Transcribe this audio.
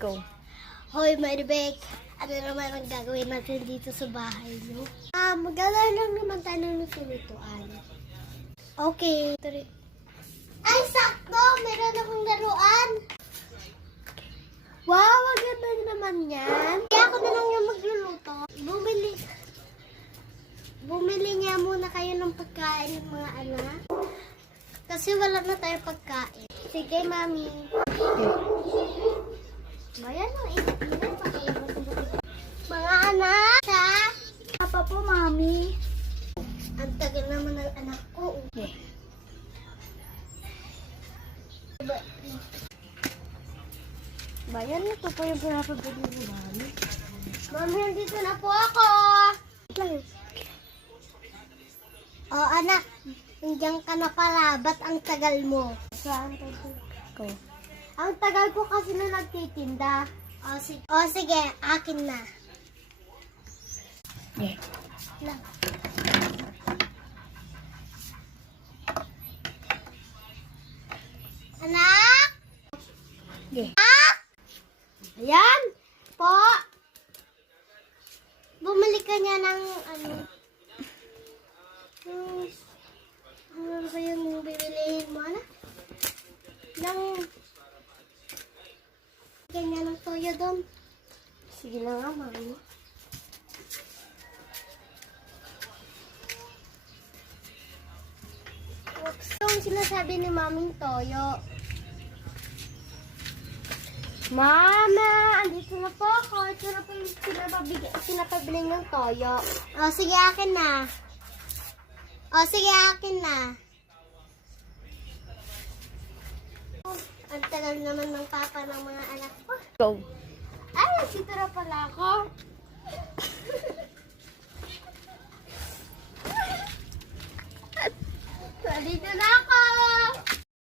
Go. Hoy, Maribek. Ano naman ang gagawin natin dito sa bahay niyo? Maglalaro lang naman tayo ng pinituan. Okay. Ay, sakto! Meron akong laruan! Wow, ang ganda naman yan. Kaya ako na lang yung magluluto. Bumili niya muna kayo ng pagkain, mga anak. Kasi wala na tayong pagkain. Sige, Mami. Bayan mo, ingat-ingat. Mga anak, ha? Papa po, Mami. Ang tagal naman ng anak ko. Okay. Bayan, ito po yung pinapabili ni Mami. Mami, nandito na po ako. Oh, anak. Nandiyan ka na pala. Ba't ang tagal mo? Saan Go. Ang tagal po kasi na nagtitinda. O sige, akin na. Yeah. Lang. Anak! Yeah. Ayan! Po! Bumalik ka niya ng ano ba yung bibilihin mo, anak? Ganyan ng toyo doon. Sige na nga, Mami. So, ang sinasabi ni Maming toyo. Mama, andito na po ako. Ito na po yung pinapabili ng toyo. O, sige, akin na. O, sige, akin na. Ang tagal naman ng papa ng mga anak ko. Go. Ay, dito na pala ako. So, dito na ako.